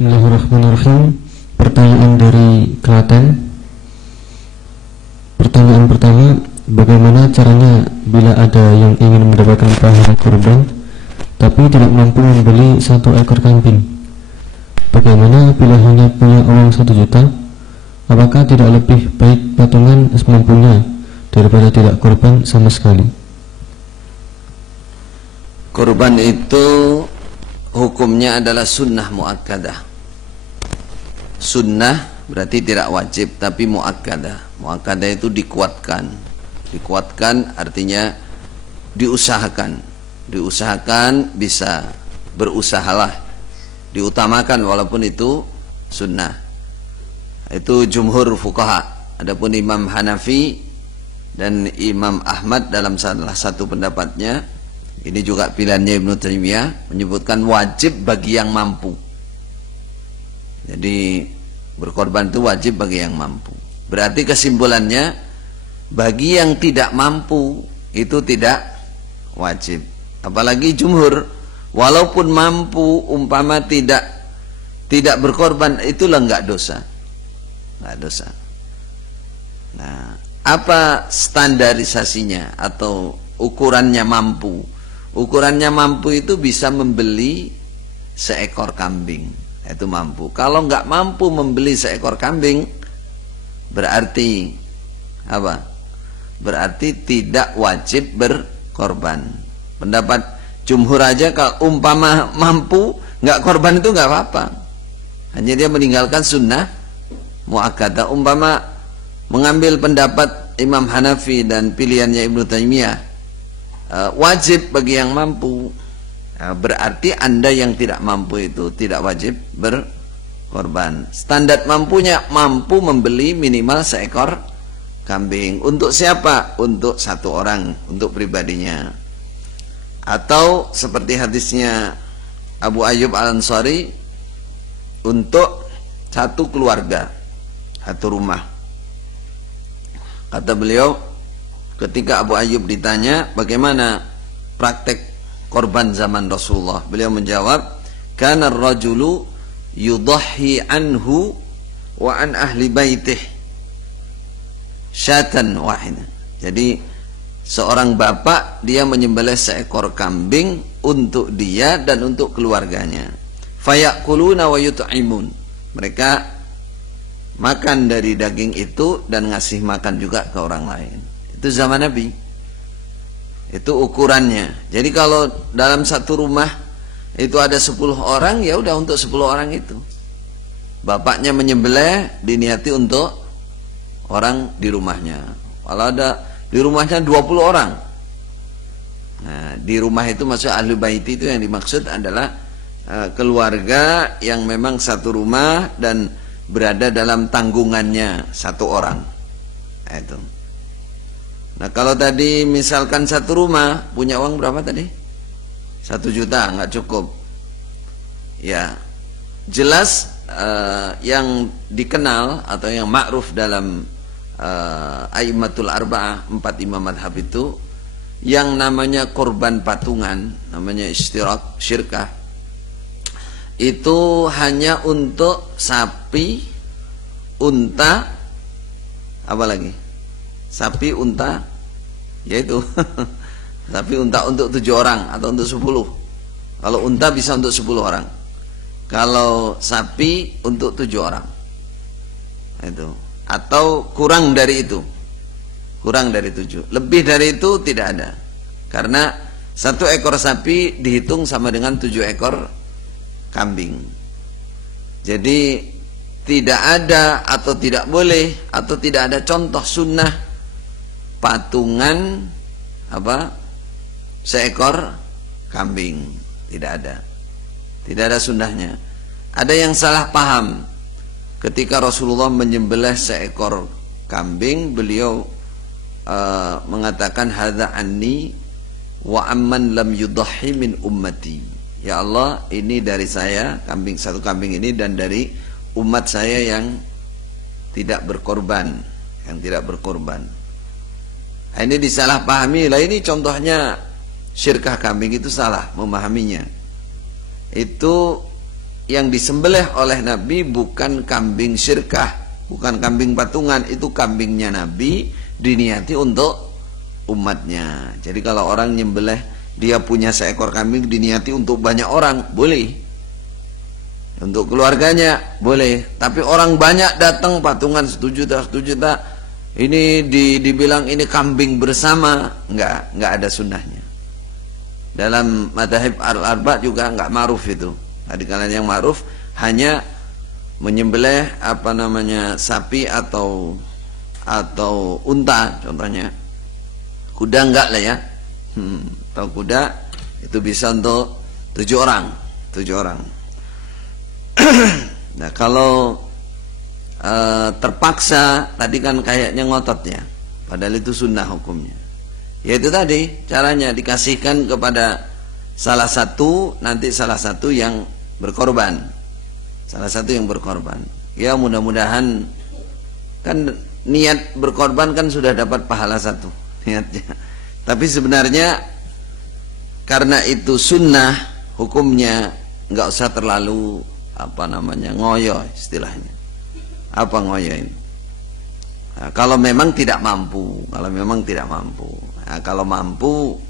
Bismillahirrahmanirrahim. Pertanyaan dari Klaten. Pertanyaan pertama, bagaimana caranya bila ada yang ingin mendapatkan pahala kurban tapi tidak mampu membeli 1 ekor kambing? Bagaimana bila hanya punya uang 1 juta? Apakah tidak lebih baik patungan semampunya daripada tidak kurban sama sekali? Kurban itu hukumnya adalah sunnah muakkadah. Sunnah berarti tidak wajib, tapi muakkadah. Muakkadah itu dikuatkan. Dikuatkan artinya diusahakan. Diusahakan bisa, berusahalah. Diutamakan walaupun itu sunnah. Itu jumhur fuqaha. Adapun Imam Hanafi dan Imam Ahmad dalam salah satu pendapatnya, ini juga pilihannya Ibnu Taimiyah, menyebutkan wajib bagi yang mampu. Jadi berkorban itu wajib bagi yang mampu. Berarti kesimpulannya, bagi yang tidak mampu itu tidak wajib. Apalagi jumhur, walaupun mampu umpama tidak berkorban, itulah enggak dosa. Enggak dosa. Nah, apa standarisasinya atau ukurannya mampu? Ukurannya mampu itu bisa membeli 1 ekor kambing. Itu mampu. Kalau nggak mampu membeli 1 ekor kambing, berarti apa? Berarti tidak wajib berkorban. Pendapat jumhur aja, kalau umpama mampu nggak korban itu nggak apa-apa. Hanya dia meninggalkan sunnah muakkadah. Umpama mengambil pendapat Imam Hanafi dan pilihannya Ibnu Taimiyah, wajib bagi yang mampu. Berarti Anda yang tidak mampu itu tidak wajib berkorban. Standar mampunya, mampu membeli minimal 1 ekor kambing. Untuk siapa? Untuk 1 orang, untuk pribadinya. Atau seperti hadisnya Abu Ayyub Al-Ansari, untuk 1 keluarga, 1 rumah. Kata beliau, ketika Abu Ayyub ditanya bagaimana praktek korban zaman Rasulullah, beliau menjawab, kana ar-rajulu yudahhi anhu wa an ahli baitih syatan wahidah. Jadi seorang bapak dia menyembelih 1 ekor kambing untuk dia dan untuk keluarganya. Fayakuluna wa yut'imun. Mereka makan dari daging itu dan ngasih makan juga ke orang lain. Itu zaman Nabi. Itu ukurannya. Jadi kalau dalam 1 rumah itu ada 10 orang, ya udah untuk 10 orang itu. Bapaknya menyembelih diniati untuk orang di rumahnya. Kalau ada di rumahnya 20 orang. Nah, di rumah itu maksud ahli bait itu yang dimaksud adalah keluarga yang memang 1 rumah dan berada dalam tanggungannya 1 orang. Nah, itu. Nah, kalau tadi misalkan 1 rumah punya uang berapa tadi? 1 juta, nggak cukup. Ya, jelas yang dikenal atau yang ma'ruf dalam A'immatul Arba'ah, 4 imam madhab itu, yang namanya korban patungan, namanya istirak, syirkah, itu hanya untuk sapi, unta, apa lagi? Sapi, unta, yaitu sapi, unta untuk 7 orang atau untuk 10. Kalau unta bisa untuk 10 orang. Kalau sapi untuk 7 orang. Itu. Atau kurang dari itu. Kurang dari 7. Lebih dari itu tidak ada. Karena 1 ekor sapi dihitung sama dengan 7 ekor kambing. Jadi tidak ada atau tidak boleh atau tidak ada contoh sunnah patungan apa 1 ekor kambing. Tidak ada. Tidak ada sunnahnya. Ada yang salah paham. Ketika Rasulullah menyembelih 1 ekor kambing, beliau mengatakan hadza anni wa amman lam yudahhi min ummati. Ya Allah, ini dari saya, kambing 1 kambing ini, dan dari umat saya yang tidak berkorban, yang tidak berkorban. Nah, ini disalahpahami. Lah ini contohnya syirkah kambing, itu salah memahaminya. Itu yang disembelih oleh Nabi bukan kambing syirkah, bukan kambing patungan, itu kambingnya Nabi diniati untuk umatnya. Jadi kalau orang nyembelih, dia punya seekor kambing diniati untuk banyak orang, boleh. Untuk keluarganya boleh. Tapi orang banyak datang patungan 1 juta, 1 juta, ini dibilang ini kambing bersama, enggak ada sunnahnya. Dalam madhab al-arba juga enggak ma'ruf itu. Di kalangan yang ma'ruf hanya menyembelih sapi atau unta contohnya. Kuda enggak lah ya. Atau kuda itu bisa untuk 7 orang. Nah, kalau terpaksa tadi kan kayaknya ngotot ya. Padahal itu sunnah hukumnya. Yaitu tadi caranya dikasihkan kepada salah satu yang berkorban. Ya mudah-mudahan kan niat berkorban kan sudah dapat pahala 1 niatnya. Tapi sebenarnya karena itu sunnah hukumnya nggak usah terlalu ngoyo istilahnya. Apa ngoyo ini? Nah, kalau memang tidak mampu. Nah, kalau mampu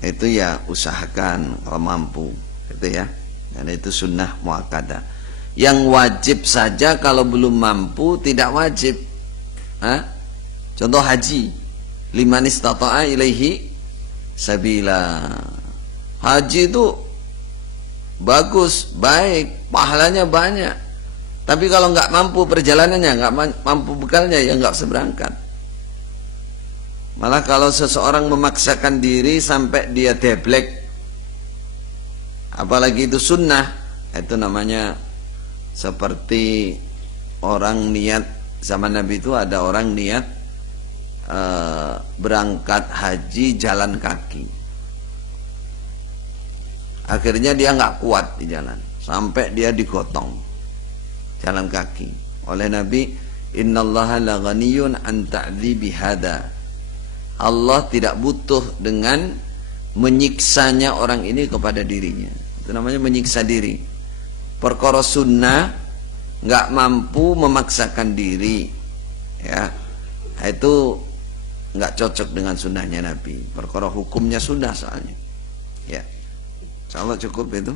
itu ya usahakan kalau mampu itu ya. Karena itu sunnah muakkadah. Yang wajib saja kalau belum mampu tidak wajib. Contoh haji, liman istata'a ilaihi sabila. Haji itu bagus, baik, pahalanya banyak. Tapi kalau nggak mampu perjalanannya, nggak mampu bekalnya, ya nggak usah berangkat. Malah kalau seseorang memaksakan diri sampai dia deblek, apalagi itu sunnah, itu namanya seperti orang niat. Zaman Nabi itu ada orang niat berangkat haji jalan kaki. Akhirnya dia nggak kuat di jalan, sampai dia digotong jalan kaki oleh Nabi. Innallaha la ghaniyun an ta'dzibi hada. Allah tidak butuh dengan menyiksanya orang ini kepada dirinya. Itu namanya menyiksa diri. Perkara sunnah nggak mampu memaksakan diri, ya itu nggak cocok dengan sunnahnya Nabi. Perkara hukumnya sunnah soalnya. Ya, insyaallah cukup itu.